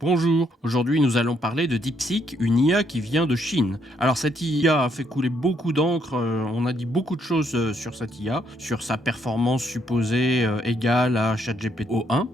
Bonjour, aujourd'hui nous allons parler de DeepSeek, une IA qui vient de Chine. Alors cette IA a fait couler beaucoup d'encre, on a dit beaucoup de choses sur cette IA, sur sa performance supposée égale à ChatGPT O1.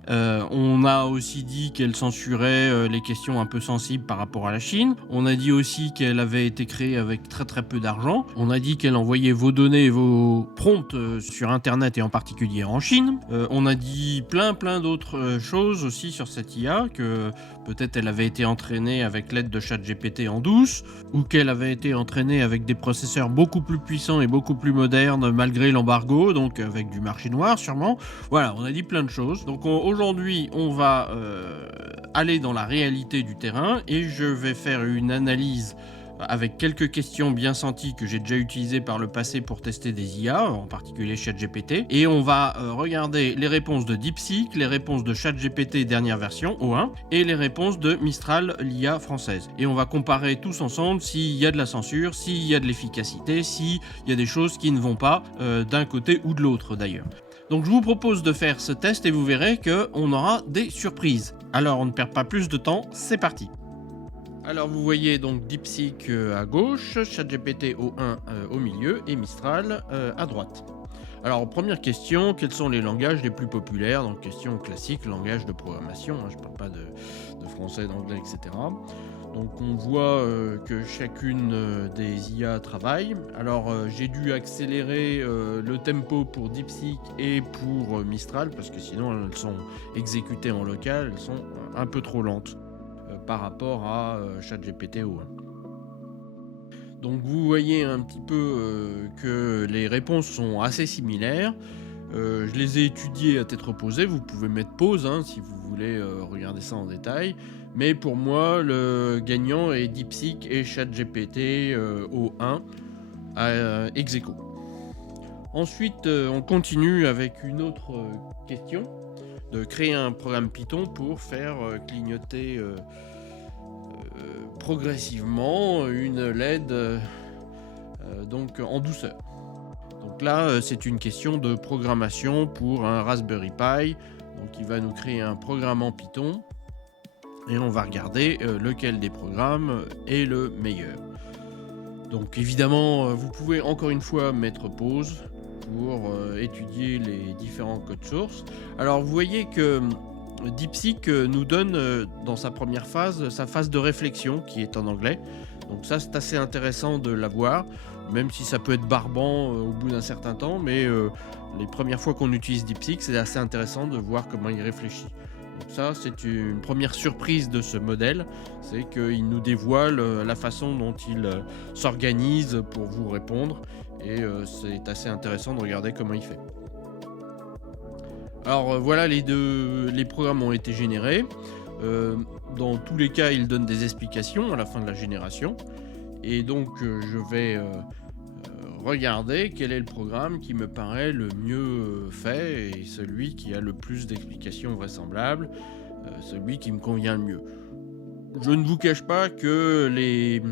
On a aussi dit qu'elle censurait les questions un peu sensibles par rapport à la Chine. On a dit aussi qu'elle avait été créée avec très peu d'argent. On a dit qu'elle envoyait vos données et vos prompts sur internet et en particulier en Chine. On a dit plein d'autres choses aussi sur cette IA, que peut-être elle avait été entraînée avec l'aide de ChatGPT en douce, ou qu'elle avait été entraînée avec des processeurs beaucoup plus puissants et beaucoup plus modernes malgré l'embargo, donc avec du marché noir sûrement. Voilà, on a dit plein de choses. Donc aujourd'hui, on va aller dans la réalité du terrain et je vais faire une analyse avec quelques questions bien senties que j'ai déjà utilisées par le passé pour tester des IA, en particulier ChatGPT. Et on va regarder les réponses de DeepSeek, les réponses de ChatGPT dernière version, O1, et les réponses de Mistral, l'IA française. Et on va comparer tous ensemble s'il y a de la censure, s'il y a de l'efficacité, s'il y a des choses qui ne vont pas d'un côté ou de l'autre d'ailleurs. Donc je vous propose de faire ce test et vous verrez qu'on aura des surprises. Alors on ne perd pas plus de temps, c'est parti. Alors vous voyez donc DeepSeek à gauche, ChatGPT O1 au milieu et Mistral à droite. Alors première question, quels sont les langages les plus populaires? Donc question classique, langage de programmation, je ne parle pas de français, d'anglais, etc. Donc on voit que chacune des IA travaille. Alors j'ai dû accélérer le tempo pour DeepSeek et pour Mistral parce que sinon elles sont exécutées en local, elles sont un peu trop lentes par rapport à ChatGPT O1. Donc vous voyez un petit peu que les réponses sont assez similaires. Je les ai étudiées à tête reposée, vous pouvez mettre pause si vous voulez regarder ça en détail. Mais pour moi, le gagnant est DeepSeek et ChatGPT O1 ex aequo. Ensuite, on continue avec une autre question, de créer un programme Python pour faire clignoter progressivement une LED donc en douceur. Donc là, c'est une question de programmation pour un Raspberry Pi. Donc il va nous créer un programme en Python et on va regarder lequel des programmes est le meilleur. Donc évidemment, vous pouvez encore une fois mettre pause pour étudier les différents codes sources. Alors vous voyez que DeepSeek nous donne dans sa première phase, sa phase de réflexion qui est en anglais. Donc ça c'est assez intéressant de la voir, même si ça peut être barbant au bout d'un certain temps, mais les premières fois qu'on utilise DeepSeek, c'est assez intéressant de voir comment il réfléchit. Donc ça c'est une première surprise de ce modèle, c'est qu'il nous dévoile la façon dont il s'organise pour vous répondre, et c'est assez intéressant de regarder comment il fait. Alors voilà, les programmes ont été générés. Dans tous les cas, ils donnent des explications à la fin de la génération. Et donc je vais regarder quel est le programme qui me paraît le mieux fait et celui qui a le plus d'explications vraisemblables, celui qui me convient le mieux. Je ne vous cache pas que les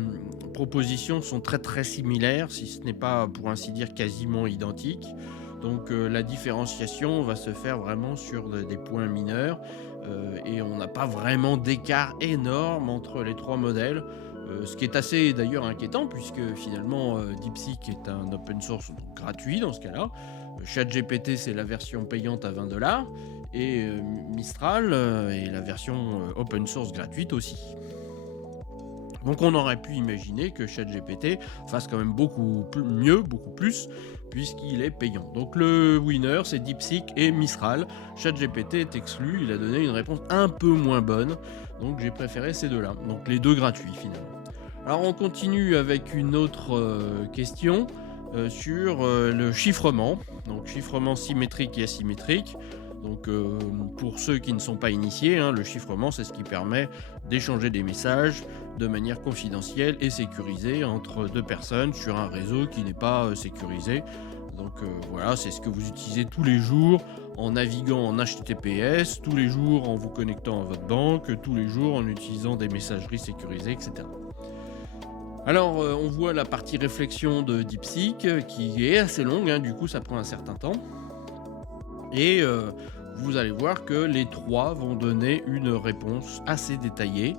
propositions sont très similaires, si ce n'est pas pour ainsi dire quasiment identiques. Donc la différenciation va se faire vraiment sur des points mineurs et on n'a pas vraiment d'écart énorme entre les trois modèles, ce qui est assez d'ailleurs inquiétant puisque finalement DeepSeek est un open source donc gratuit dans ce cas-là. ChatGPT c'est la version payante à 20$ et Mistral est la version open source gratuite aussi. Donc on aurait pu imaginer que ChatGPT fasse quand même beaucoup mieux, beaucoup plus, puisqu'il est payant. Donc le winner c'est DeepSeek et Mistral. ChatGPT est exclu, il a donné une réponse un peu moins bonne, donc j'ai préféré ces deux-là. Donc les deux gratuits finalement. Alors on continue avec une autre question sur le chiffrement. Donc chiffrement symétrique et asymétrique. Donc pour ceux qui ne sont pas initiés, le chiffrement c'est ce qui permet d'échanger des messages de manière confidentielle et sécurisée entre deux personnes sur un réseau qui n'est pas sécurisé. Donc voilà, c'est ce que vous utilisez tous les jours en naviguant en HTTPS, tous les jours en vous connectant à votre banque, tous les jours en utilisant des messageries sécurisées, etc. Alors on voit la partie réflexion de DeepSeek qui est assez longue, du coup ça prend un certain temps. Et vous allez voir que les 3 vont donner une réponse assez détaillée,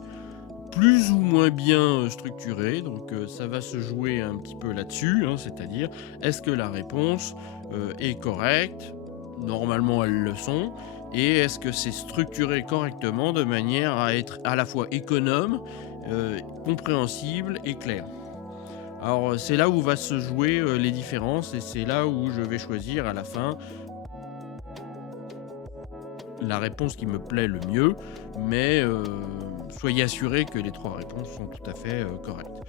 plus ou moins bien structurée, donc ça va se jouer un petit peu là-dessus, hein, c'est-à-dire est-ce que la réponse est correcte? Normalement elles le sont. Et est-ce que c'est structuré correctement de manière à être à la fois économe, compréhensible et clair? Alors c'est là où va se jouer les différences et c'est là où je vais choisir à la fin la réponse qui me plaît le mieux, mais soyez assurés que les 3 réponses sont tout à fait correctes.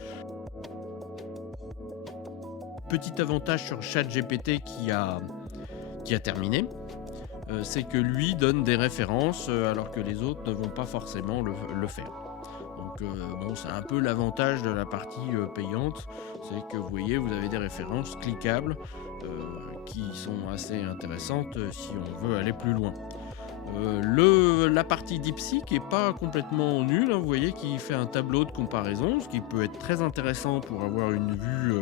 Petit avantage sur ChatGPT qui a terminé, c'est que lui donne des références alors que les autres ne vont pas forcément le faire. Donc bon, c'est un peu l'avantage de la partie payante, c'est que vous voyez, vous avez des références cliquables qui sont assez intéressantes si on veut aller plus loin. La partie DeepSeek est pas complètement nulle, hein, vous voyez qu'il fait un tableau de comparaison, ce qui peut être très intéressant pour avoir une vue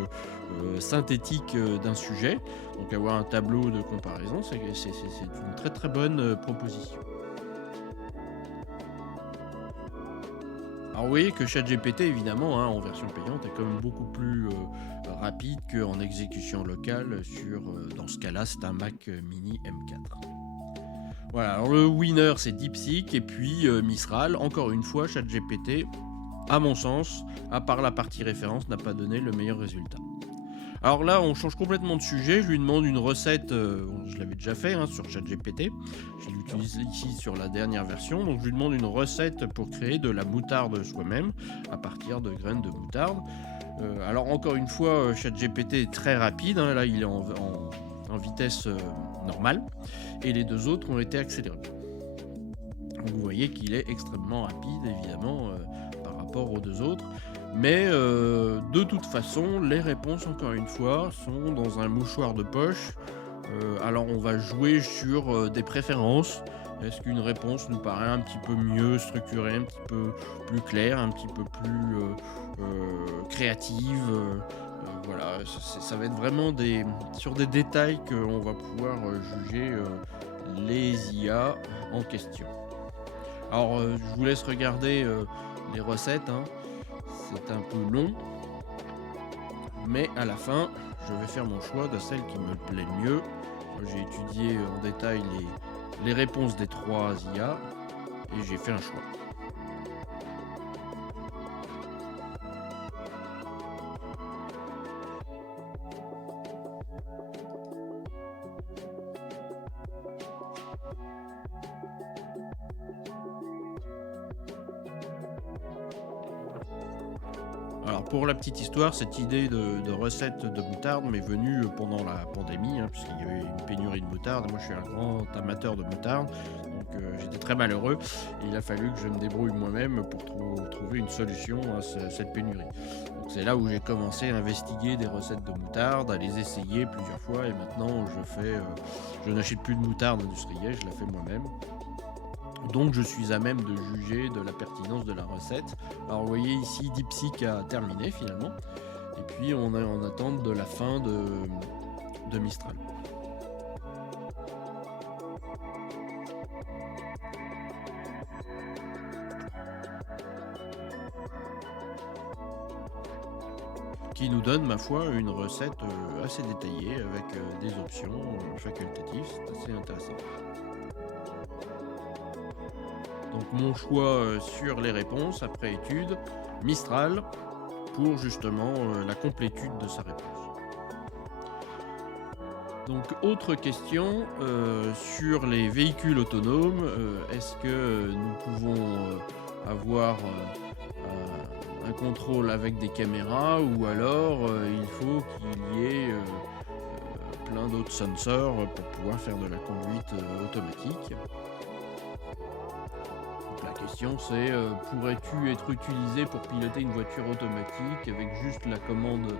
synthétique d'un sujet. Donc avoir un tableau de comparaison, c'est une très très bonne proposition. Alors vous voyez que ChatGPT évidemment, hein, en version payante, est quand même beaucoup plus rapide qu'en exécution locale dans ce cas-là, c'est un Mac mini M4. Voilà, alors le winner c'est DeepSeek et puis Mistral. Encore une fois, ChatGPT, à mon sens, à part la partie référence, n'a pas donné le meilleur résultat. Alors là, on change complètement de sujet. Je lui demande une recette, je l'avais déjà fait hein, sur ChatGPT. Je l'utilise ici sur la dernière version. Donc je lui demande une recette pour créer de la moutarde soi-même à partir de graines de moutarde. Alors encore une fois, ChatGPT est très rapide. Hein, là, il est en vitesse normale et les 2 autres ont été accélérés. Donc vous voyez qu'il est extrêmement rapide évidemment par rapport aux 2 autres, mais de toute façon les réponses encore une fois sont dans un mouchoir de poche. Alors on va jouer sur des préférences. Est-ce qu'une réponse nous paraît un petit peu mieux structurée, un petit peu plus claire, un petit peu plus créative? Voilà, ça va être vraiment sur des détails qu'on va pouvoir juger les IA en question. Alors, je vous laisse regarder les recettes, hein. C'est un peu long, mais à la fin, je vais faire mon choix de celle qui me plaît le mieux. J'ai étudié en détail les réponses des 3 IA et j'ai fait un choix. Alors pour la petite histoire, cette idée de recette de moutarde m'est venue pendant la pandémie, hein, puisqu'il y avait une pénurie de moutarde. Moi je suis un grand amateur de moutarde, donc j'étais très malheureux. Et il a fallu que je me débrouille moi-même pour trouver une solution à cette pénurie. Donc c'est là où j'ai commencé à investiguer des recettes de moutarde, à les essayer plusieurs fois, et maintenant je n'achète plus de moutarde industrielle, je la fais moi-même. Donc je suis à même de juger de la pertinence de la recette. Alors vous voyez ici DeepSeek a terminé finalement. Et puis on est en attente de la fin de Mistral. Qui nous donne, ma foi, une recette assez détaillée avec des options facultatives. C'est assez intéressant. Donc mon choix sur les réponses après étude, Mistral, pour justement la complétude de sa réponse. Donc autre question sur les véhicules autonomes, est-ce que nous pouvons avoir un contrôle avec des caméras ou alors il faut qu'il y ait plein d'autres sensors pour pouvoir faire de la conduite automatique? La question c'est pourrais-tu être utilisé pour piloter une voiture automatique avec juste la commande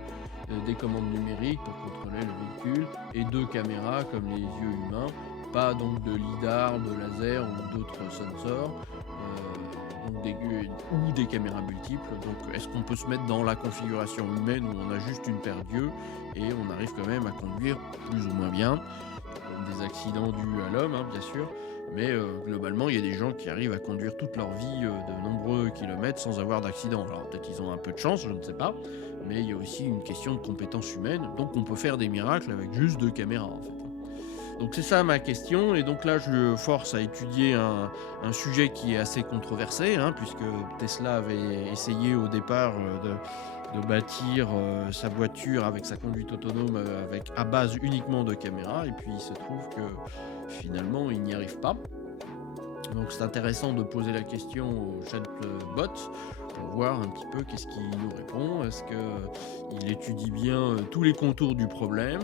des commandes numériques pour contrôler le véhicule et 2 caméras comme les yeux humains, pas donc de lidar, de laser ou d'autres sensors ou des caméras multiples. Donc est-ce qu'on peut se mettre dans la configuration humaine où on a juste une paire d'yeux et on arrive quand même à conduire plus ou moins bien, des accidents dus à l'homme hein, bien sûr, Mais globalement, il y a des gens qui arrivent à conduire toute leur vie de nombreux kilomètres sans avoir d'accident. Alors peut-être ils ont un peu de chance, je ne sais pas, mais il y a aussi une question de compétence humaine, donc on peut faire des miracles avec juste 2 caméras en fait. Donc c'est ça ma question, et donc là je force à étudier un sujet qui est assez controversé, hein, puisque Tesla avait essayé au départ de bâtir sa voiture avec sa conduite autonome avec à base uniquement de caméras, et puis il se trouve que finalement il n'y arrive pas. Donc c'est intéressant de poser la question au chatbot pour voir un petit peu qu'est-ce qu'il nous répond. Est-ce qu'il étudie bien tous les contours du problème,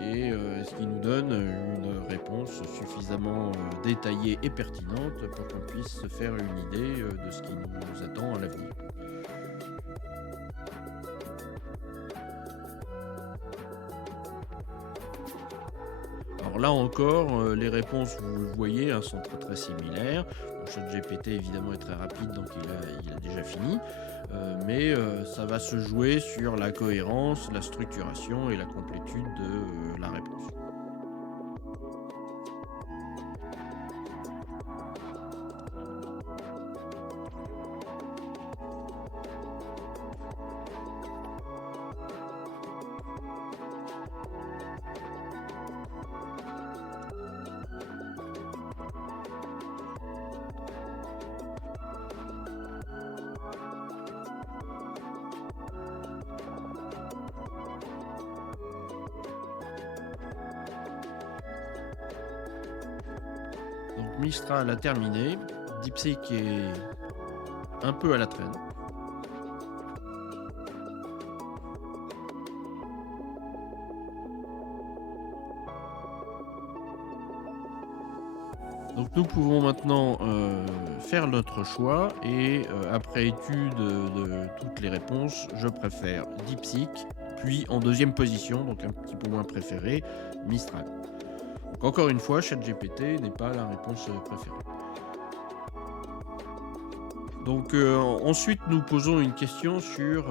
et est-ce qu'il nous donne une réponse suffisamment détaillée et pertinente pour qu'on puisse se faire une idée de ce qui nous attend à l'avenir. Alors là encore, les réponses, vous le voyez, hein, sont très très similaires. Bon, ChatGPT évidemment est très rapide, donc il a déjà fini. Mais ça va se jouer sur la cohérence, la structuration et la complétude de la réponse. Donc Mistral a terminé, DeepSeek est un peu à la traîne. Donc nous pouvons maintenant faire notre choix, et après étude de toutes les réponses, je préfère DeepSeek, puis en deuxième position, donc un petit peu moins préféré, Mistral. Donc encore une fois, ChatGPT n'est pas la réponse préférée. Donc ensuite, nous posons une question sur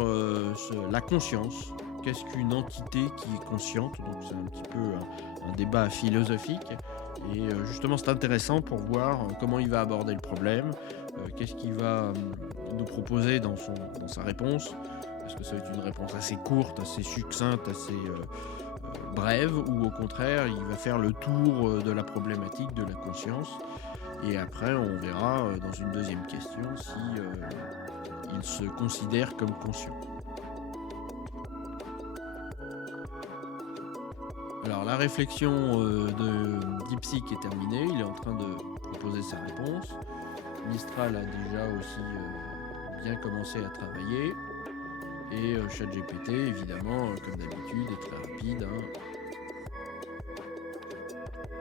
la conscience. Qu'est-ce qu'une entité qui est consciente? Donc c'est un petit peu un débat philosophique. Et justement, c'est intéressant pour voir comment il va aborder le problème, qu'est-ce qu'il va nous proposer dans sa réponse. Est-ce que ça va être une réponse assez courte, assez succincte, assez brève, ou au contraire, il va faire le tour de la problématique de la conscience. Et après, on verra dans une deuxième question si il se considère comme conscient. Alors la réflexion de DeepSeek est terminée, il est en train de proposer sa réponse. Mistral a déjà aussi bien commencé à travailler. Et ChatGPT, évidemment, comme d'habitude, est très rapide, hein.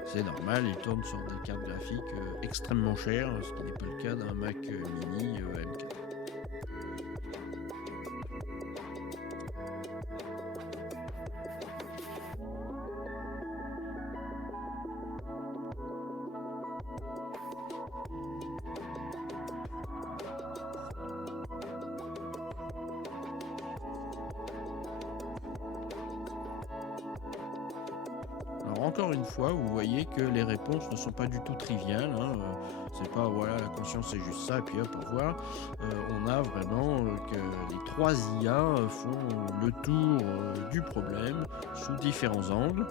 C'est normal, il tourne sur des cartes graphiques extrêmement chères, ce qui n'est pas le cas d'un Mac mini M4. Alors encore une fois, vous voyez que les réponses ne sont pas du tout triviales, hein, c'est pas voilà, la conscience c'est juste ça et puis hop, au revoir. On a vraiment que les 3 IA font le tour du problème sous différents angles,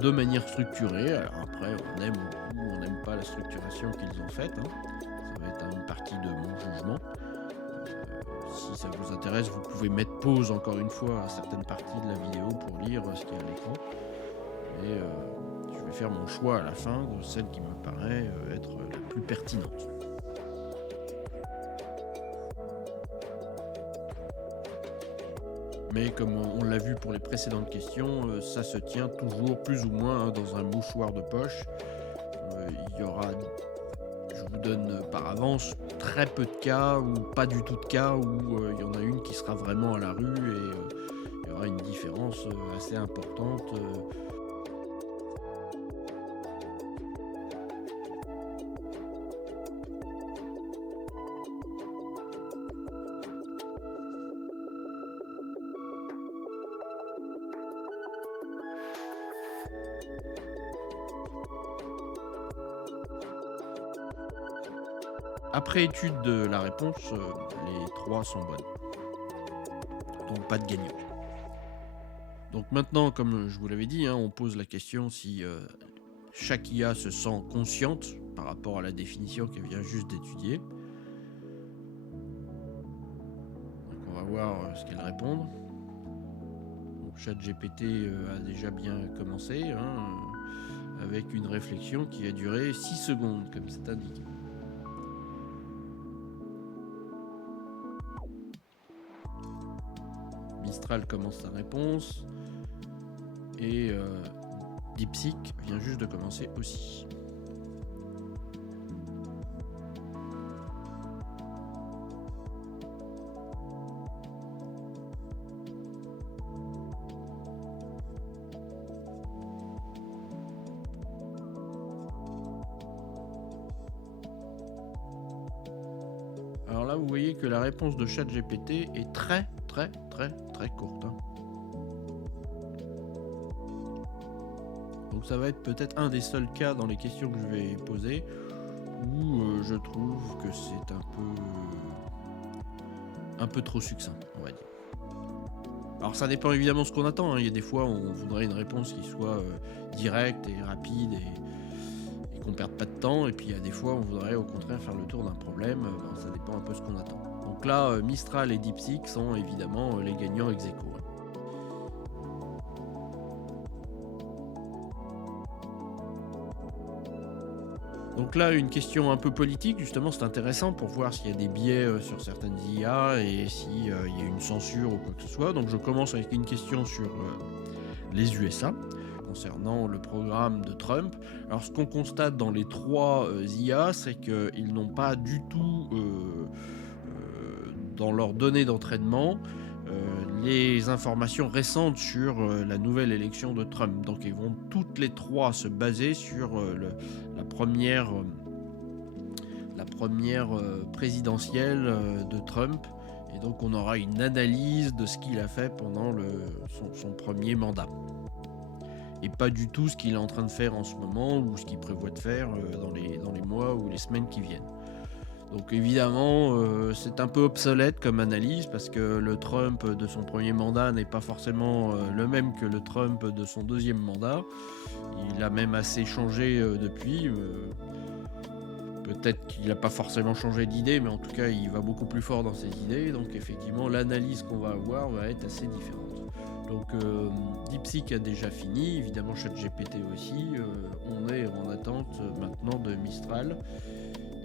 de manière structurée. Alors après, on aime ou on n'aime pas la structuration qu'ils ont faite, hein. Ça va être une partie de mon jugement. Si ça vous intéresse, vous pouvez mettre pause encore une fois à certaines parties de la vidéo pour lire ce qu'il y a à l'écran. Et je vais faire mon choix à la fin de celle qui me paraît être la plus pertinente. Mais comme on l'a vu pour les précédentes questions, ça se tient toujours plus ou moins, hein, dans un mouchoir de poche. Il y aura, je vous donne par avance, très peu de cas ou pas du tout de cas où il y en a une qui sera vraiment à la rue, et il y aura une différence assez importante. Après étude de la réponse, les 3 sont bonnes. Donc pas de gagnant. Donc maintenant, comme je vous l'avais dit, on pose la question si chaque IA se sent consciente par rapport à la définition qu'elle vient juste d'étudier. Donc on va voir ce qu'elle répond. ChatGPT a déjà bien commencé, avec une réflexion qui a duré 6 secondes, comme c'est indiqué. Mistral commence sa réponse, et DeepSeek vient juste de commencer aussi. Alors là, vous voyez que la réponse de ChatGPT est très courte. Donc ça va être peut-être un des seuls cas dans les questions que je vais poser où je trouve que c'est un peu trop succinct, on va dire. Alors ça dépend évidemment de ce qu'on attend. Il y a des fois où on voudrait une réponse qui soit directe et rapide et qu'on perde pas de temps. Et puis il y a des fois où on voudrait au contraire faire le tour d'un problème. Ça dépend un peu de ce qu'on attend. Donc là, Mistral et DeepSeek sont évidemment les gagnants ex aequo. Donc là, une question un peu politique, justement, c'est intéressant pour voir s'il y a des biais sur certaines IA et s'il y a une censure ou quoi que ce soit. Donc je commence avec une question sur les USA, concernant le programme de Trump. Alors ce qu'on constate dans les 3 IA, c'est qu'ils n'ont pas du tout, dans leurs données d'entraînement, les informations récentes sur la nouvelle élection de Trump. Donc ils vont toutes les 3 se baser sur la première présidentielle de Trump. Et donc on aura une analyse de ce qu'il a fait pendant son premier mandat. Et pas du tout ce qu'il est en train de faire en ce moment ou ce qu'il prévoit de faire dans les mois ou les semaines qui viennent. Donc évidemment, c'est un peu obsolète comme analyse parce que le Trump de son premier mandat n'est pas forcément le même que le Trump de son deuxième mandat. Il a même assez changé depuis. Peut-être qu'il n'a pas forcément changé d'idée, mais en tout cas, il va beaucoup plus fort dans ses idées. Donc effectivement, l'analyse qu'on va avoir va être assez différente. Donc DeepSeek a déjà fini, évidemment ChatGPT aussi. On est en attente maintenant de Mistral.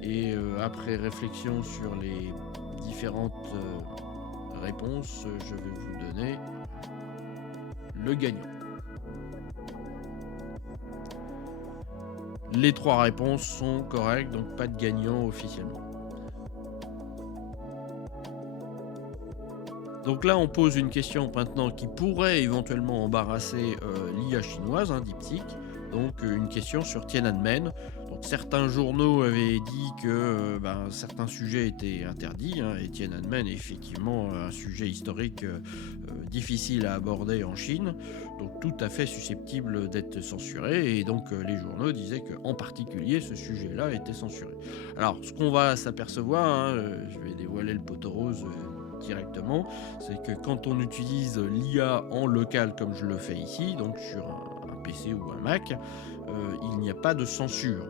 Et après réflexion sur les différentes réponses, je vais vous donner le gagnant. Les 3 réponses sont correctes, donc pas de gagnant officiellement. Donc là, on pose une question maintenant qui pourrait éventuellement embarrasser l'IA chinoise, DeepSeek. Donc une question sur Tiananmen. Donc certains journaux avaient dit que certains sujets étaient interdits, et Tiananmen est effectivement un sujet historique difficile à aborder en Chine, donc tout à fait susceptible d'être censuré, et donc les journaux disaient qu'en particulier ce sujet-là était censuré. Alors ce qu'on va s'apercevoir, je vais dévoiler le poteau rose directement, c'est que quand on utilise l'IA en local comme je le fais ici, donc sur un PC ou un Mac, il n'y a pas de censure.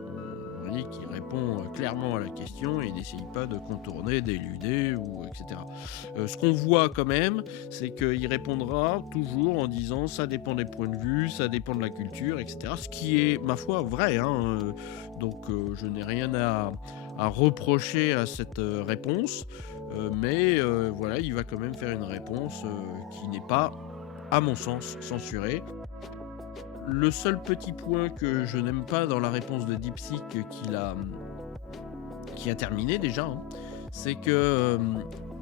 Vous voyez qu'il répond clairement à la question et n'essaye pas de contourner, d'éluder, ou etc. Ce qu'on voit quand même, c'est qu'il répondra toujours en disant ça dépend des points de vue, ça dépend de la culture, etc. Ce qui est, ma foi, vrai. Donc je n'ai rien à reprocher à cette réponse. Mais voilà, il va quand même faire une réponse qui n'est pas, à mon sens, censurée. Le seul petit point que je n'aime pas dans la réponse de DeepSeek qui a terminé déjà, c'est que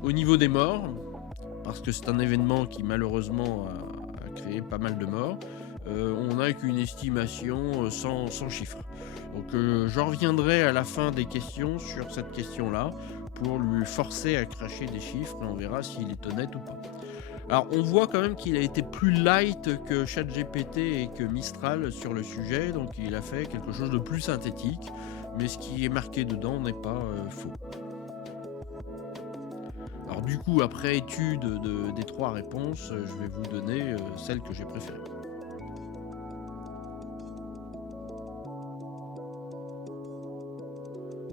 au niveau des morts, parce que c'est un événement qui malheureusement a créé pas mal de morts, on n'a qu'une estimation sans chiffres. Donc j'en reviendrai à la fin des questions sur cette question-là pour lui forcer à cracher des chiffres et on verra s'il est honnête ou pas. Alors on voit quand même qu'il a été plus light que ChatGPT et que Mistral sur le sujet, donc il a fait quelque chose de plus synthétique, mais ce qui est marqué dedans n'est pas faux. Alors du coup, après étude des 3 réponses, je vais vous donner celle que j'ai préférée.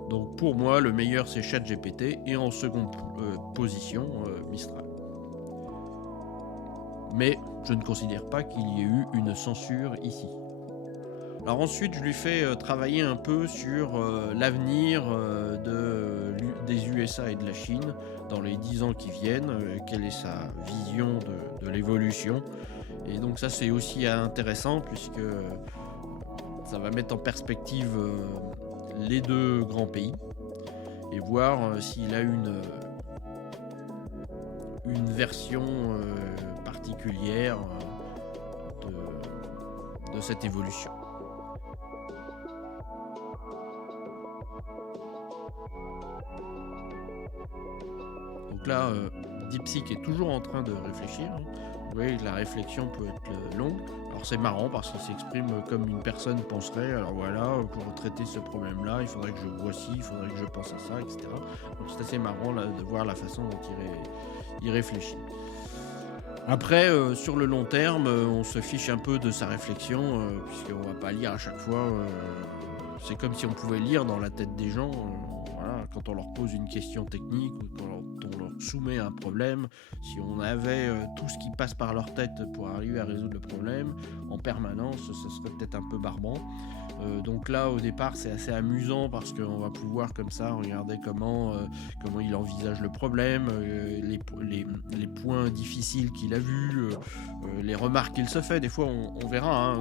Donc pour moi, le meilleur c'est ChatGPT et en seconde position, Mistral. Mais je ne considère pas qu'il y ait eu une censure ici. Alors ensuite, je lui fais travailler un peu sur l'avenir des USA et de la Chine dans les 10 ans qui viennent, quelle est sa vision de l'évolution. Et donc ça, c'est aussi intéressant puisque ça va mettre en perspective les 2 grands pays et voir s'il a une version particulière de cette évolution. Donc là, DeepSeek est toujours en train de réfléchir. Vous voyez, la réflexion peut être longue. Alors c'est marrant parce qu'il s'exprime comme une personne penserait. Alors voilà, pour traiter ce problème-là, il faudrait que je vois ci, il faudrait que je pense à ça, etc. Donc c'est assez marrant là, de voir la façon dont il réfléchit. Après, sur le long terme, on se fiche un peu de sa réflexion, puisqu'on va pas lire à chaque fois. C'est comme si on pouvait lire dans la tête des gens. Voilà, quand on leur pose une question technique ou quand on leur soumet un problème, si on avait tout ce qui passe par leur tête pour arriver à résoudre le problème en permanence, ce serait peut-être un peu barbant. Donc là, au départ, c'est assez amusant parce qu'on va pouvoir comme ça regarder comment il envisage le problème, les points difficiles qu'il a vus, les remarques qu'il se fait. Des fois, on verra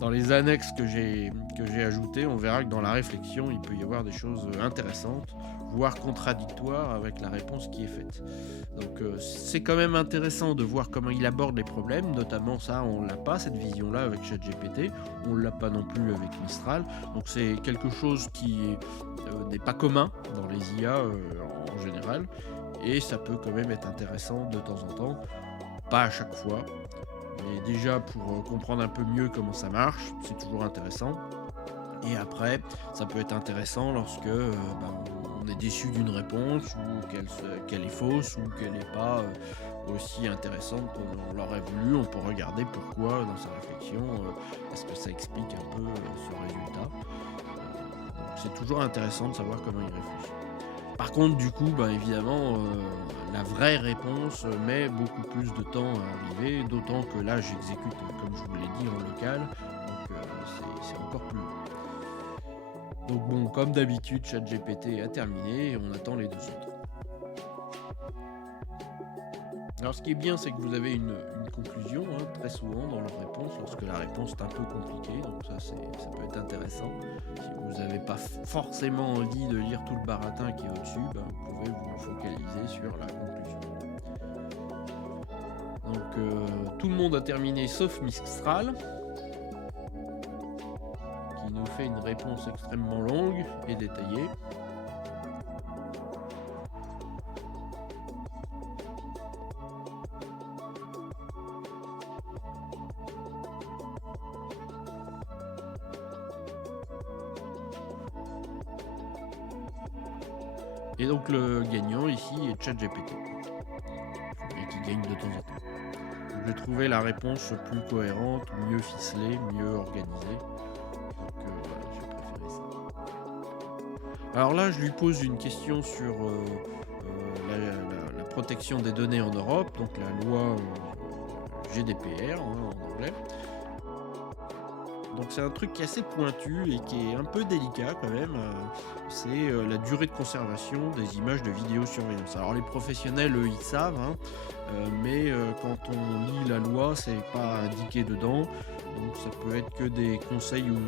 dans les annexes que j'ai ajoutées, on verra que dans la réflexion, il peut y avoir des choses intéressantes, voire contradictoires avec la réponse qui est faite. Donc c'est quand même intéressant de voir comment il aborde les problèmes, notamment ça, on l'a pas, cette vision-là avec ChatGPT, on l'a pas non plus avec Mistral, donc c'est quelque chose qui n'est pas commun dans les IA en général, et ça peut quand même être intéressant de temps en temps, pas à chaque fois, mais déjà pour comprendre un peu mieux comment ça marche, c'est toujours intéressant. Et après, ça peut être intéressant lorsque on est déçu d'une réponse ou qu'elle est fausse ou qu'elle n'est pas aussi intéressante qu'on l'aurait voulu. On peut regarder pourquoi dans sa réflexion, est-ce que ça explique un peu ce résultat. Donc c'est toujours intéressant de savoir comment il réfléchit. Par contre, du coup, évidemment, la vraie réponse met beaucoup plus de temps à arriver, d'autant que là, j'exécute, comme je vous l'ai dit, en local, donc c'est encore plus long. Donc bon, comme d'habitude, ChatGPT a terminé et on attend les 2 autres. Alors ce qui est bien, c'est que vous avez une conclusion très souvent dans leur réponse, lorsque la réponse est un peu compliquée, donc ça peut être intéressant. Si vous n'avez pas forcément envie de lire tout le baratin qui est au-dessus, vous pouvez vous focaliser sur la conclusion. Donc tout le monde a terminé sauf Mistral, qui nous fait une réponse extrêmement longue et détaillée. Et donc le gagnant ici est ChatGPT, et qui gagne de temps en temps. Donc j'ai trouvé la réponse plus cohérente, mieux ficelée, mieux organisée. Donc voilà, j'ai préféré ça. Alors là, je lui pose une question sur la protection des données en Europe, donc la loi GDPR en anglais. Donc c'est un truc qui est assez pointu et qui est un peu délicat quand même, c'est la durée de conservation des images de vidéosurveillance. Alors les professionnels, eux, ils savent, mais quand on lit la loi, c'est pas indiqué dedans, donc ça peut être que des conseils ou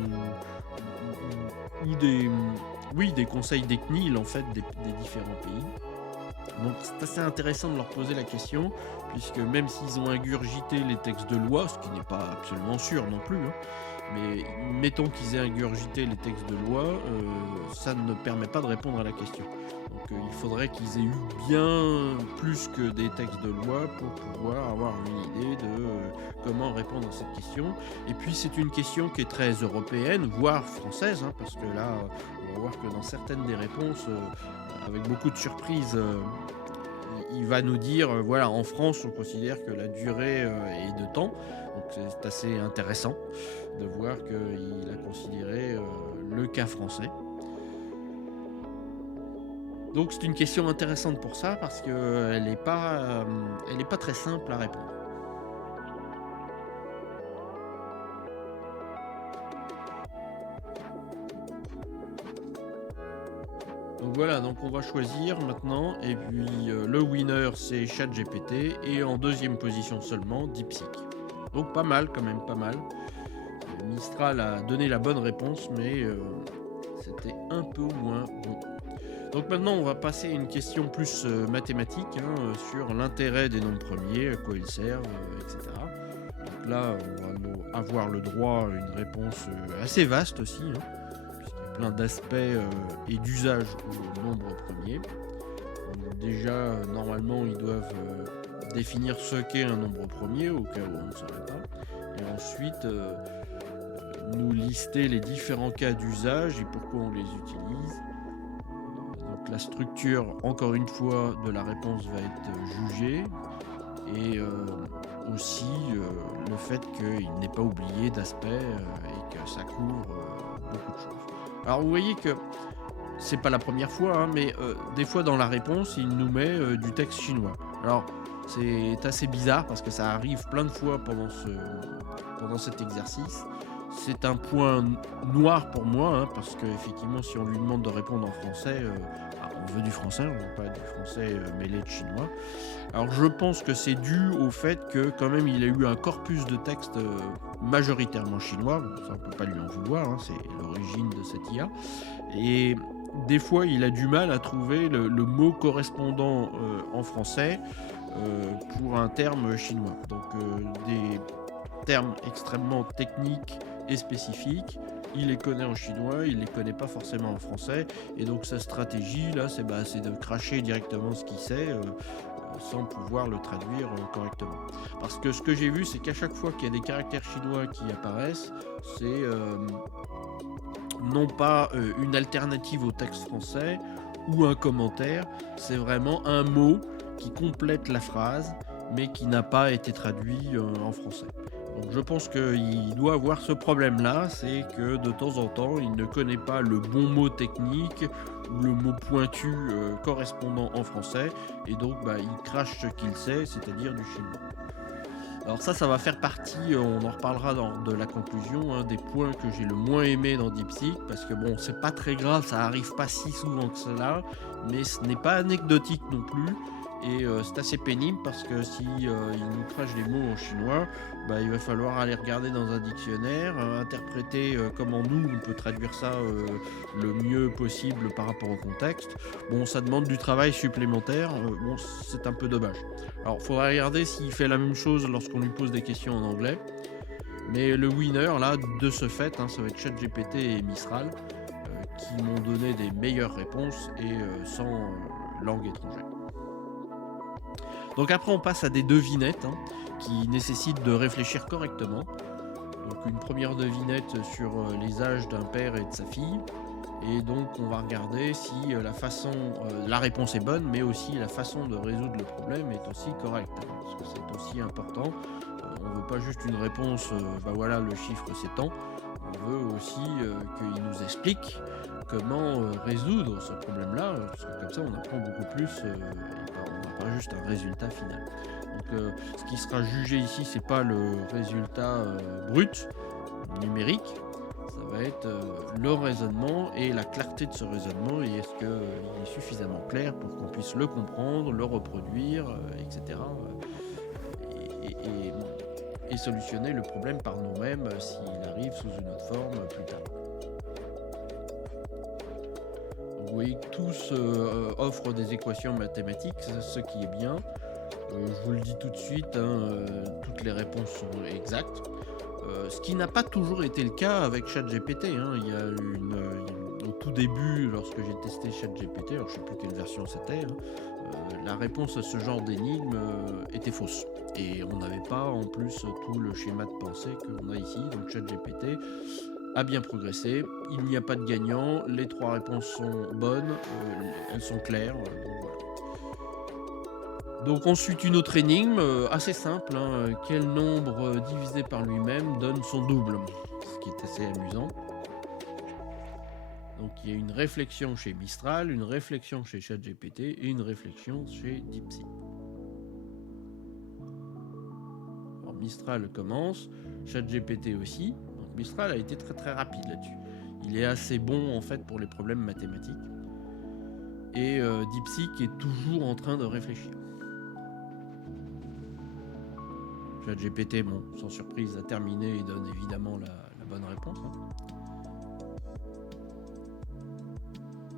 des conseils des CNIL en fait des différents pays. Donc c'est assez intéressant de leur poser la question, puisque même s'ils ont ingurgité les textes de loi, ce qui n'est pas absolument sûr non plus, Mais mettons qu'ils aient ingurgité les textes de loi, ça ne permet pas de répondre à la question. Donc il faudrait qu'ils aient eu bien plus que des textes de loi pour pouvoir avoir une idée de comment répondre à cette question. Et puis c'est une question qui est très européenne, voire française, hein, parce que là, on va voir que dans certaines des réponses, avec beaucoup de surprises, il va nous dire, voilà, en France, on considère que la durée est de temps. Donc c'est assez intéressant de voir qu'il a considéré le cas français. Donc c'est une question intéressante pour ça, parce qu'elle n'est pas, pas très simple à répondre. Donc voilà, donc on va choisir maintenant, et puis le winner c'est ChatGPT, et en deuxième position seulement DeepSeek. Donc pas mal quand même, pas mal. Mistral a donné la bonne réponse, mais c'était un peu moins bon. Donc maintenant on va passer à une question plus mathématique, hein, sur l'intérêt des nombres premiers, à quoi ils servent, etc. Donc là on va avoir le droit à une réponse assez vaste aussi, hein, plein d'aspects et d'usages aux nombres premiers. Donc déjà, normalement, ils doivent définir ce qu'est un nombre premier, au cas où on ne saurait pas. Et ensuite, nous lister les différents cas d'usage et pourquoi on les utilise. Donc la structure, encore une fois, de la réponse va être jugée. Et aussi le fait qu'il n'ait pas oublié d'aspects et que ça couvre beaucoup de choses. Alors vous voyez que c'est pas la première fois, hein, mais des fois dans la réponse, il nous met du texte chinois. Alors c'est assez bizarre parce que ça arrive plein de fois pendant cet exercice. C'est un point noir pour moi, hein, parce qu'effectivement, si on lui demande de répondre en français, on veut du français, on veut pas du français mêlé de chinois. Alors je pense que c'est dû au fait que quand même il a eu un corpus de texte majoritairement chinois, bon, ça on peut pas lui en vouloir, hein, c'est l'origine de cette IA, et des fois il a du mal à trouver le mot correspondant en français pour un terme chinois. Donc des termes extrêmement techniques et spécifiques, il les connaît en chinois, il les connaît pas forcément en français, et donc sa stratégie là c'est de cracher directement ce qu'il sait sans pouvoir le traduire correctement. Parce que ce que j'ai vu, c'est qu'à chaque fois qu'il y a des caractères chinois qui apparaissent, c'est non pas une alternative au texte français ou un commentaire, c'est vraiment un mot qui complète la phrase mais qui n'a pas été traduit en français. Donc je pense qu'il doit avoir ce problème-là, c'est que de temps en temps, il ne connaît pas le bon mot technique ou le mot pointu correspondant en français, et donc il crache ce qu'il sait, c'est-à-dire du chinois. Alors ça va faire partie, on en reparlera de la conclusion, hein, des points que j'ai le moins aimé dans DeepSeek, parce que bon, c'est pas très grave, ça arrive pas si souvent que cela, mais ce n'est pas anecdotique non plus. Et c'est assez pénible parce que si il nous crache des mots en chinois, il va falloir aller regarder dans un dictionnaire, interpréter comment nous on peut traduire ça le mieux possible par rapport au contexte. Bon, ça demande du travail supplémentaire, bon, c'est un peu dommage. Alors, il faudra regarder s'il fait la même chose lorsqu'on lui pose des questions en anglais. Mais le winner, là, de ce fait, hein, ça va être ChatGPT et Mistral qui m'ont donné des meilleures réponses et sans langue étrangère. Donc après on passe à des devinettes, hein, qui nécessitent de réfléchir correctement. Donc une première devinette sur les âges d'un père et de sa fille. Et donc on va regarder si la réponse est bonne, mais aussi la façon de résoudre le problème est aussi correcte, hein, parce que c'est aussi important. On ne veut pas juste une réponse, voilà, le chiffre c'est tant. On veut aussi qu'il nous explique comment résoudre ce problème-là, parce que comme ça on apprend beaucoup plus on n'a pas juste un résultat final. Donc ce qui sera jugé ici, c'est pas le résultat brut, numérique, ça va être le raisonnement et la clarté de ce raisonnement, et est-ce qu'il est suffisamment clair pour qu'on puisse le comprendre, le reproduire, etc. Et solutionner le problème par nous-mêmes s'il arrive sous une autre forme plus tard. Vous voyez que tous offrent des équations mathématiques, ce qui est bien. Je vous le dis tout de suite, hein, toutes les réponses sont exactes. Ce qui n'a pas toujours été le cas avec ChatGPT, hein. Au tout début, lorsque j'ai testé ChatGPT, alors je sais plus quelle version c'était, hein, la réponse à ce genre d'énigme était fausse. Et on n'avait pas en plus tout le schéma de pensée qu'on a ici. Donc ChatGPT a bien progressé. Il n'y a pas de gagnant. Les 3 réponses sont bonnes. Elles sont claires. Donc voilà. Donc ensuite une autre énigme assez simple, hein, quel nombre divisé par lui-même donne son double? Ce qui est assez amusant. Donc il y a une réflexion chez Mistral, une réflexion chez ChatGPT et une réflexion chez DeepSeek. Alors Mistral commence, ChatGPT aussi. Donc Mistral a été très très rapide là-dessus. Il est assez bon en fait pour les problèmes mathématiques. Et DeepSeek est toujours en train de réfléchir. ChatGPT, bon, sans surprise, a terminé et donne évidemment la bonne réponse. Hein.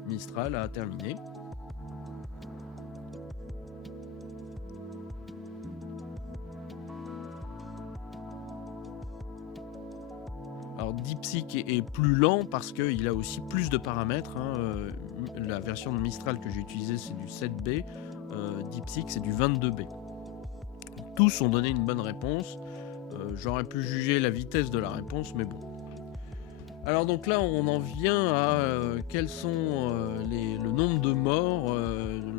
Mistral a terminé. Alors DeepSeek est plus lent parce qu'il a aussi plus de paramètres. Hein. La version de Mistral que j'ai utilisée, c'est du 7B. DeepSeek, c'est du 22B. Tous ont donné une bonne réponse. J'aurais pu juger la vitesse de la réponse, mais bon. Alors donc là, on en vient à quels sont le nombre de morts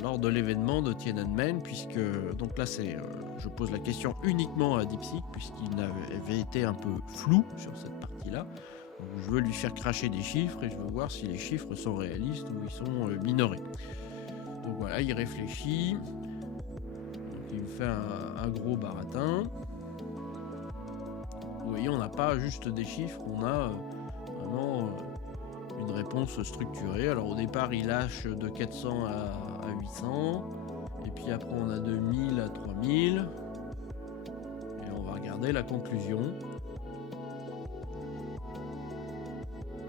lors de l'événement de Tiananmen, puisque donc là, je pose la question uniquement à DeepSeek, puisqu'il avait été un peu flou sur cette partie-là. Donc, je veux lui faire cracher des chiffres et je veux voir si les chiffres sont réalistes ou ils sont minorés. Donc voilà, il réfléchit. Donc, il me fait un gros baratin. Vous voyez, on n'a pas juste des chiffres, on a vraiment une réponse structurée. Alors au départ, il lâche de 400 à 800, et puis après on a de 1000 à 3000, et on va regarder la conclusion.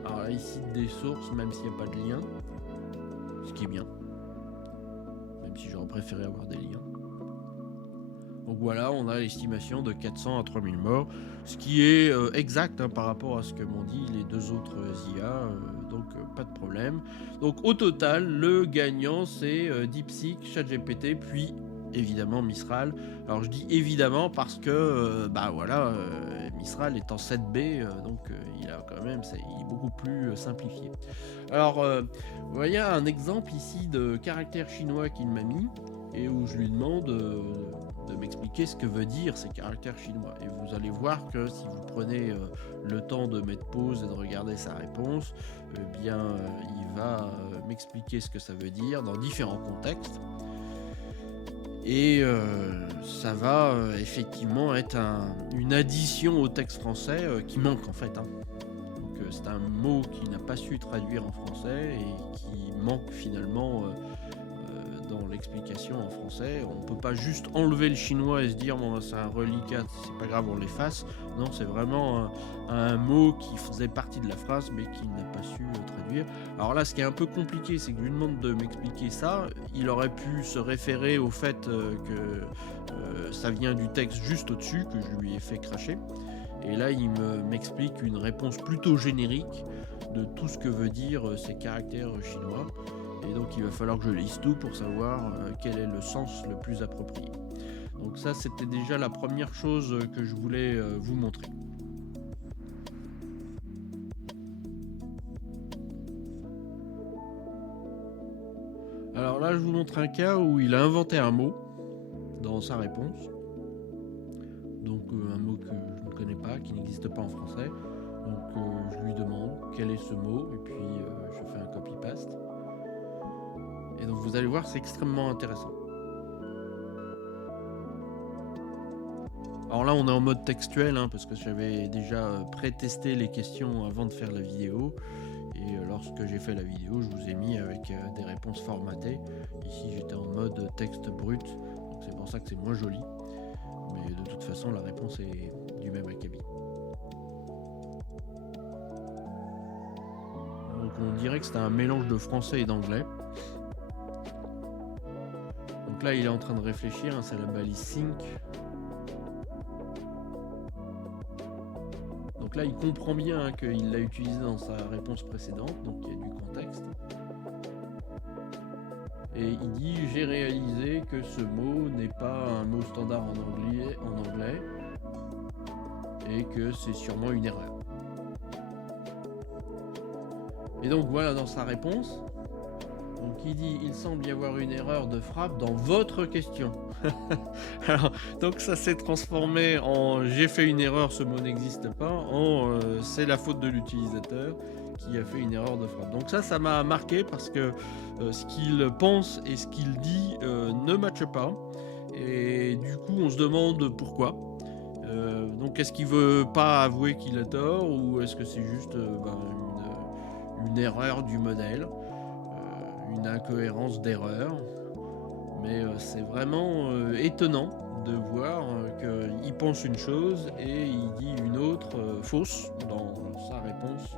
Alors là, il cite des sources, même s'il n'y a pas de lien, ce qui est bien, même si j'aurais préféré avoir des liens. Donc voilà, on a l'estimation de 400 à 3000 morts, ce qui est exact hein, par rapport à ce que m'ont dit les 2 autres IA, donc pas de problème. Donc au total, le gagnant c'est DeepSeek, ChatGPT, puis évidemment Mistral. Alors je dis évidemment parce que Mistral est en 7B, donc il a quand même, il est beaucoup plus simplifié. Alors vous voyez un exemple ici de caractère chinois qu'il m'a mis, et où je lui demande de m'expliquer ce que veut dire ces caractères chinois. Et vous allez voir que si vous prenez le temps de mettre pause et de regarder sa réponse, il va m'expliquer ce que ça veut dire dans différents contextes. Et ça va effectivement être une addition au texte français qui manque en fait. Hein. Donc c'est un mot qui n'a pas su traduire en français et qui manque finalement dans l'explication en français. On peut pas juste enlever le chinois et se dire bon c'est un reliquat, c'est pas grave, on l'efface. Non, c'est vraiment un mot qui faisait partie de la phrase mais qui n'a pas su traduire. Alors là, ce qui est un peu compliqué, c'est que je lui demande de m'expliquer ça. Il aurait pu se référer au fait que ça vient du texte juste au-dessus, que je lui ai fait cracher. Et là, il m'explique une réponse plutôt générique de tout ce que veut dire ces caractères chinois. Et donc il va falloir que je lise tout pour savoir quel est le sens le plus approprié. Donc ça, c'était déjà la première chose que je voulais vous montrer. Alors là, je vous montre un cas où il a inventé un mot dans sa réponse. Donc un mot que je ne connais pas, qui n'existe pas en français. Donc je lui demande quel est ce mot et puis je fais un copy-paste. Et donc vous allez voir, c'est extrêmement intéressant. Alors là, on est en mode textuel, hein, parce que j'avais déjà pré-testé les questions avant de faire la vidéo. Et lorsque j'ai fait la vidéo, je vous ai mis avec des réponses formatées. Ici, j'étais en mode texte brut, donc c'est pour ça que c'est moins joli. Mais de toute façon, la réponse est du même acabit. Donc on dirait que c'était un mélange de français et d'anglais. Donc là, il est en train de réfléchir, hein, c'est la balise sync. là, il comprend bien qu'il l'a utilisé dans sa réponse précédente, donc il y a du contexte. Et il dit « J'ai réalisé que ce mot n'est pas un mot standard en anglais et que c'est sûrement une erreur. » Et donc voilà dans sa réponse. Donc il dit « Il semble y avoir une erreur de frappe dans votre question. » Alors, donc ça s'est transformé en « J'ai fait une erreur, ce mot n'existe pas » en « C'est la faute de l'utilisateur qui a fait une erreur de frappe. » Donc ça m'a marqué parce que ce qu'il pense et ce qu'il dit ne matche pas. Et du coup, on se demande pourquoi. Donc est-ce qu'il veut pas avouer qu'il a tort ou est-ce que c'est juste une erreur du modèle, une incohérence d'erreur. Mais c'est vraiment étonnant de voir qu'il pense une chose et il dit une autre fausse dans sa réponse,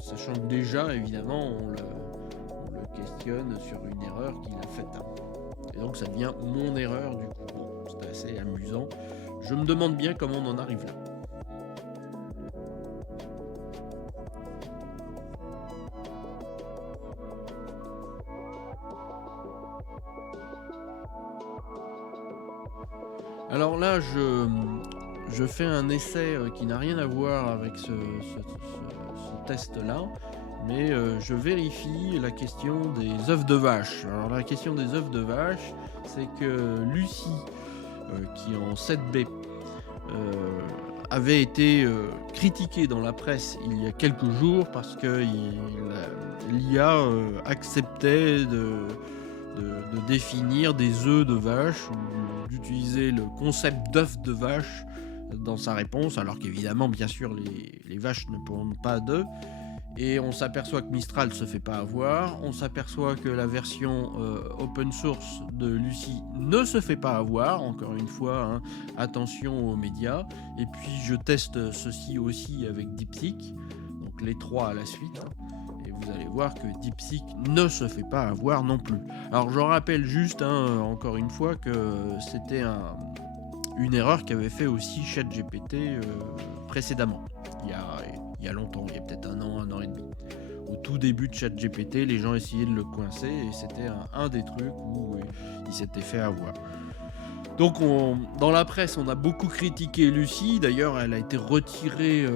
sachant que déjà, évidemment, on le questionne sur une erreur qu'il a faite. Et donc ça devient mon erreur du coup. Bon, c'est assez amusant. Je me demande bien comment on en arrive là. Alors là, je fais un essai qui n'a rien à voir avec ce test-là, mais je vérifie la question des œufs de vache. Alors la question des œufs de vache, c'est que Lucie, qui est en 7B, avait été critiquée dans la presse il y a quelques jours parce que l'IA acceptait de définir des œufs de vache ou d'utiliser le concept d'œuf de vache dans sa réponse, alors qu'évidemment, bien sûr, les vaches ne pondent pas d'œufs. Et on s'aperçoit que Mistral se fait pas avoir, on s'aperçoit que la version open source de Lucie ne se fait pas avoir, encore une fois, attention aux médias. Et puis je teste ceci aussi avec DeepSeek, donc les trois à la suite. Et vous allez voir que DeepSeek ne se fait pas avoir non plus. Alors je rappelle juste, encore une fois, que c'était une erreur qu'avait fait aussi ChatGPT précédemment, il y a longtemps, il y a peut-être un an et demi. Au tout début de ChatGPT, les gens essayaient de le coincer et c'était un des trucs où il s'était fait avoir. Donc dans la presse, on a beaucoup critiqué Lucie. D'ailleurs, elle a été retirée,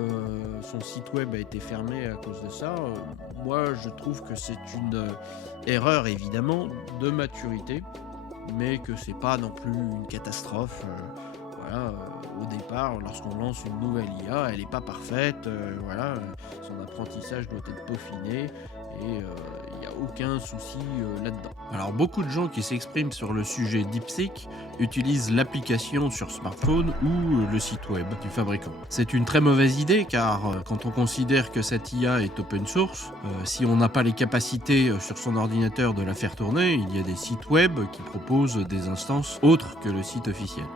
son site web a été fermé à cause de ça. Moi, je trouve que c'est une erreur, évidemment, de maturité, mais que c'est pas non plus une catastrophe. Au départ, lorsqu'on lance une nouvelle IA, elle n'est pas parfaite, son apprentissage doit être peaufiné et il n'y a aucun souci là-dedans. Alors beaucoup de gens qui s'expriment sur le sujet DeepSeek utilisent l'application sur smartphone ou le site web du fabricant. C'est une très mauvaise idée car quand on considère que cette IA est open source, si on n'a pas les capacités sur son ordinateur de la faire tourner, il y a des sites web qui proposent des instances autres que le site officiel.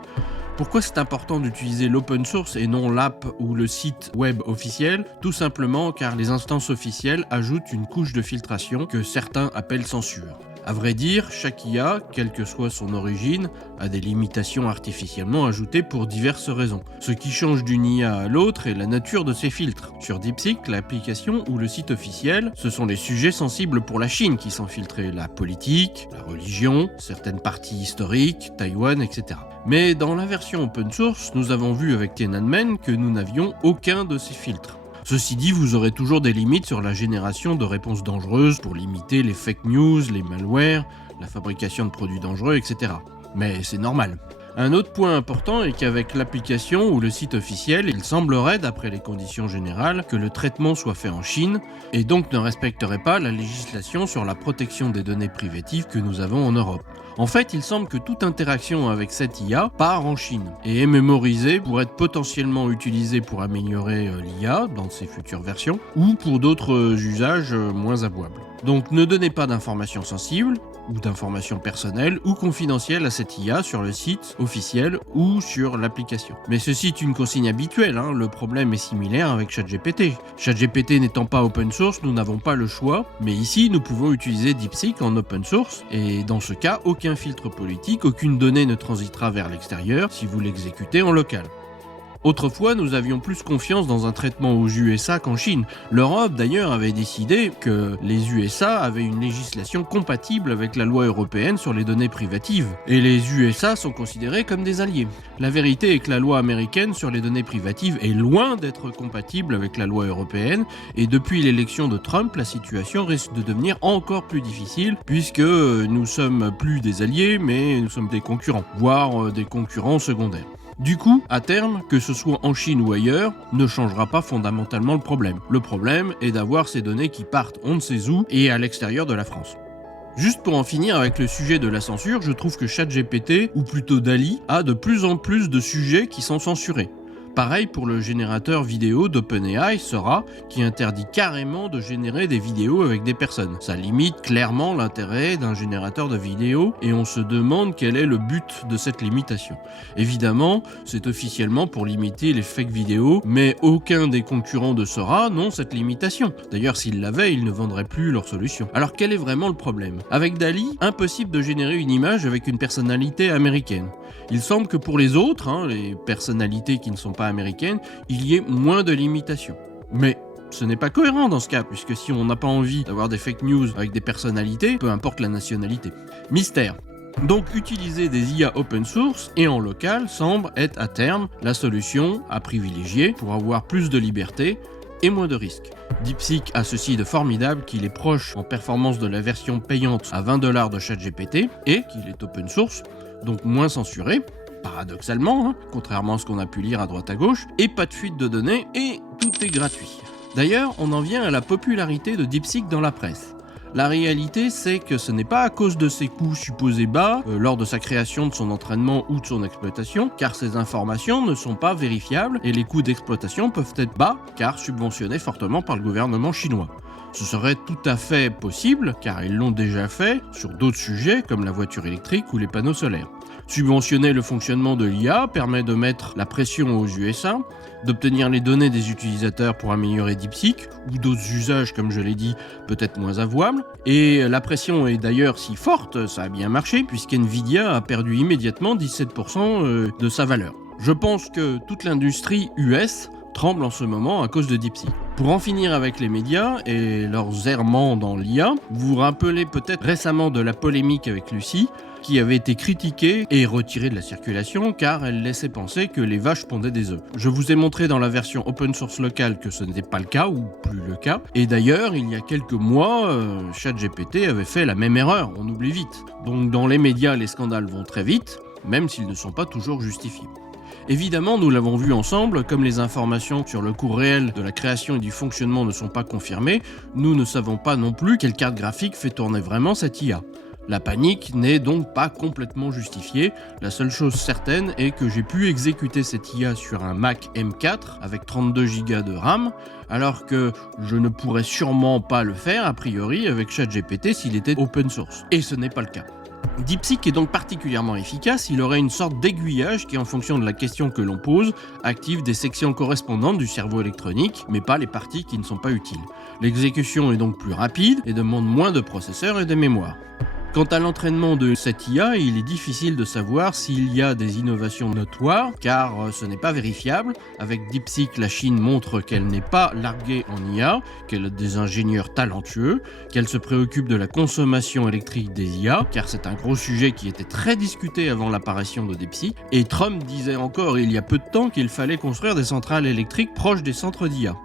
Pourquoi c'est important d'utiliser l'open source et non l'app ou le site web officiel ? Tout simplement car les instances officielles ajoutent une couche de filtration que certains appellent censure. À vrai dire, chaque IA, quelle que soit son origine, a des limitations artificiellement ajoutées pour diverses raisons. Ce qui change d'une IA à l'autre est la nature de ses filtres. Sur DeepSeek, l'application ou le site officiel, ce sont les sujets sensibles pour la Chine qui sont filtrés, la politique, la religion, certaines parties historiques, Taïwan, etc. Mais dans la version open source, nous avons vu avec Tiananmen que nous n'avions aucun de ces filtres. Ceci dit, vous aurez toujours des limites sur la génération de réponses dangereuses pour limiter les fake news, les malwares, la fabrication de produits dangereux, etc. Mais c'est normal. Un autre point important est qu'avec l'application ou le site officiel, il semblerait, d'après les conditions générales, que le traitement soit fait en Chine et donc ne respecterait pas la législation sur la protection des données privatives que nous avons en Europe. En fait, il semble que toute interaction avec cette IA part en Chine et est mémorisée pour être potentiellement utilisée pour améliorer l'IA dans ses futures versions ou pour d'autres usages moins avouables. Donc ne donnez pas d'informations sensibles ou d'informations personnelles ou confidentielles à cette IA sur le site officiel ou sur l'application. Mais ceci est une consigne habituelle, le problème est similaire avec ChatGPT. ChatGPT n'étant pas open source, nous n'avons pas le choix, mais ici nous pouvons utiliser DeepSeek en open source et dans ce cas, aucun filtre politique, aucune donnée ne transitera vers l'extérieur si vous l'exécutez en local. Autrefois, nous avions plus confiance dans un traitement aux USA qu'en Chine. L'Europe, d'ailleurs, avait décidé que les USA avaient une législation compatible avec la loi européenne sur les données privatives. Et les USA sont considérés comme des alliés. La vérité est que la loi américaine sur les données privatives est loin d'être compatible avec la loi européenne. Et depuis l'élection de Trump, la situation risque de devenir encore plus difficile puisque nous sommes plus des alliés, mais nous sommes des concurrents, voire des concurrents secondaires. Du coup, à terme, que ce soit en Chine ou ailleurs, ne changera pas fondamentalement le problème. Le problème est d'avoir ces données qui partent on ne sait où et à l'extérieur de la France. Juste pour en finir avec le sujet de la censure, je trouve que ChatGPT, ou plutôt DALL-E, a de plus en plus de sujets qui sont censurés. Pareil pour le générateur vidéo d'OpenAI, Sora, qui interdit carrément de générer des vidéos avec des personnes. Ça limite clairement l'intérêt d'un générateur de vidéos et on se demande quel est le but de cette limitation. Évidemment, c'est officiellement pour limiter les fake vidéos, mais aucun des concurrents de Sora n'ont cette limitation. D'ailleurs, s'ils l'avaient, ils ne vendraient plus leur solution. Alors quel est vraiment le problème ? Avec DALL-E, impossible de générer une image avec une personnalité américaine. Il semble que pour les autres, les personnalités qui ne sont pas américaines, il y ait moins de limitations. Mais ce n'est pas cohérent dans ce cas, puisque si on n'a pas envie d'avoir des fake news avec des personnalités, peu importe la nationalité. Mystère. Donc utiliser des IA open source et en local semble être à terme la solution à privilégier pour avoir plus de liberté et moins de risques. DeepSeek a ceci de formidable qu'il est proche en performance de la version payante à $20 de ChatGPT et qu'il est open source, donc moins censuré, paradoxalement, contrairement à ce qu'on a pu lire à droite à gauche, et pas de fuite de données, et tout est gratuit. D'ailleurs, on en vient à la popularité de DeepSeek dans la presse. La réalité, c'est que ce n'est pas à cause de ses coûts supposés bas lors de sa création, de son entraînement ou de son exploitation, car ces informations ne sont pas vérifiables et les coûts d'exploitation peuvent être bas, car subventionnés fortement par le gouvernement chinois. Ce serait tout à fait possible, car ils l'ont déjà fait sur d'autres sujets comme la voiture électrique ou les panneaux solaires. Subventionner le fonctionnement de l'IA permet de mettre la pression aux USA, d'obtenir les données des utilisateurs pour améliorer DeepSeek, ou d'autres usages, comme je l'ai dit, peut-être moins avouables. Et la pression est d'ailleurs si forte, ça a bien marché, puisqu'NVIDIA a perdu immédiatement 17% de sa valeur. Je pense que toute l'industrie US tremble en ce moment à cause de DeepSeek. Pour en finir avec les médias et leurs errements dans l'IA, vous vous rappelez peut-être récemment de la polémique avec Lucie, qui avait été critiquée et retirée de la circulation car elle laissait penser que les vaches pondaient des œufs. Je vous ai montré dans la version open source locale que ce n'était pas le cas, ou plus le cas. Et d'ailleurs, il y a quelques mois, ChatGPT avait fait la même erreur, on oublie vite. Donc dans les médias, les scandales vont très vite, même s'ils ne sont pas toujours justifiés. Évidemment, nous l'avons vu ensemble, comme les informations sur le coût réel de la création et du fonctionnement ne sont pas confirmées, nous ne savons pas non plus quelle carte graphique fait tourner vraiment cette IA. La panique n'est donc pas complètement justifiée, la seule chose certaine est que j'ai pu exécuter cette IA sur un Mac M4 avec 32 Go de RAM, alors que je ne pourrais sûrement pas le faire a priori avec ChatGPT s'il était open source. Et ce n'est pas le cas. DeepSeek est donc particulièrement efficace, il aurait une sorte d'aiguillage qui, en fonction de la question que l'on pose, active des sections correspondantes du cerveau électronique, mais pas les parties qui ne sont pas utiles. L'exécution est donc plus rapide et demande moins de processeurs et de mémoire. Quant à l'entraînement de cette IA, il est difficile de savoir s'il y a des innovations notoires, car ce n'est pas vérifiable. Avec DeepSeek, la Chine montre qu'elle n'est pas larguée en IA, qu'elle a des ingénieurs talentueux, qu'elle se préoccupe de la consommation électrique des IA, car c'est un gros sujet qui était très discuté avant l'apparition de DeepSeek. Et Trump disait encore il y a peu de temps qu'il fallait construire des centrales électriques proches des centres d'IA.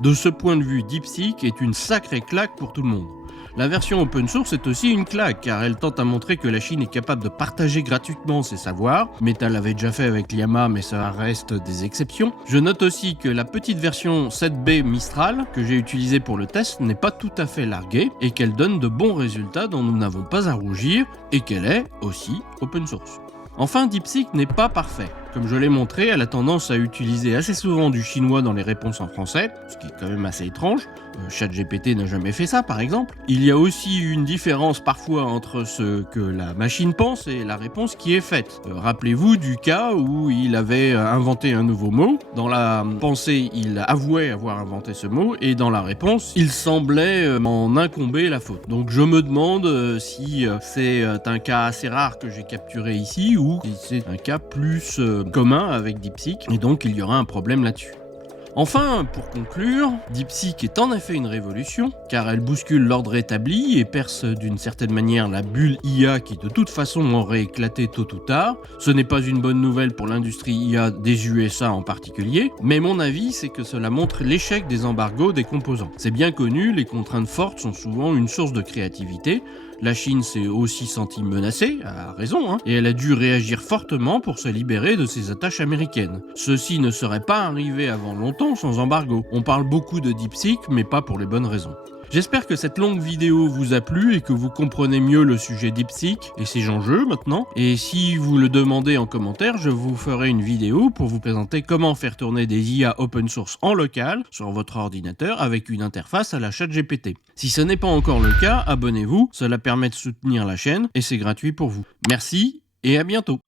De ce point de vue, DeepSeek est une sacrée claque pour tout le monde. La version open source est aussi une claque car elle tente à montrer que la Chine est capable de partager gratuitement ses savoirs. Meta l'avait déjà fait avec Llama mais ça reste des exceptions. Je note aussi que la petite version 7B Mistral que j'ai utilisée pour le test n'est pas tout à fait larguée et qu'elle donne de bons résultats dont nous n'avons pas à rougir et qu'elle est aussi open source. Enfin, DeepSeek n'est pas parfait. Comme je l'ai montré, elle a tendance à utiliser assez souvent du chinois dans les réponses en français, ce qui est quand même assez étrange. ChatGPT n'a jamais fait ça, par exemple. Il y a aussi une différence parfois entre ce que la machine pense et la réponse qui est faite. Rappelez-vous du cas où il avait inventé un nouveau mot. Dans la pensée, il avouait avoir inventé ce mot, et dans la réponse, il semblait en incomber la faute. Donc je me demande si c'est un cas assez rare que j'ai capturé ici, ou si c'est un cas plus commun avec DeepSeek, et donc il y aura un problème là-dessus. Enfin, pour conclure, DeepSeek est en effet une révolution, car elle bouscule l'ordre établi et perce d'une certaine manière la bulle IA qui de toute façon aurait éclaté tôt ou tard. Ce n'est pas une bonne nouvelle pour l'industrie IA des USA en particulier, mais mon avis c'est que cela montre l'échec des embargos des composants. C'est bien connu, les contraintes fortes sont souvent une source de créativité. La Chine s'est aussi sentie menacée, à raison, et elle a dû réagir fortement pour se libérer de ses attaches américaines. Ceci ne serait pas arrivé avant longtemps sans embargo. On parle beaucoup de DeepSeek, mais pas pour les bonnes raisons. J'espère que cette longue vidéo vous a plu et que vous comprenez mieux le sujet DeepSeek et ses enjeux maintenant. Et si vous le demandez en commentaire, je vous ferai une vidéo pour vous présenter comment faire tourner des IA open source en local sur votre ordinateur avec une interface à la ChatGPT. Si ce n'est pas encore le cas, abonnez-vous, cela permet de soutenir la chaîne et c'est gratuit pour vous. Merci et à bientôt.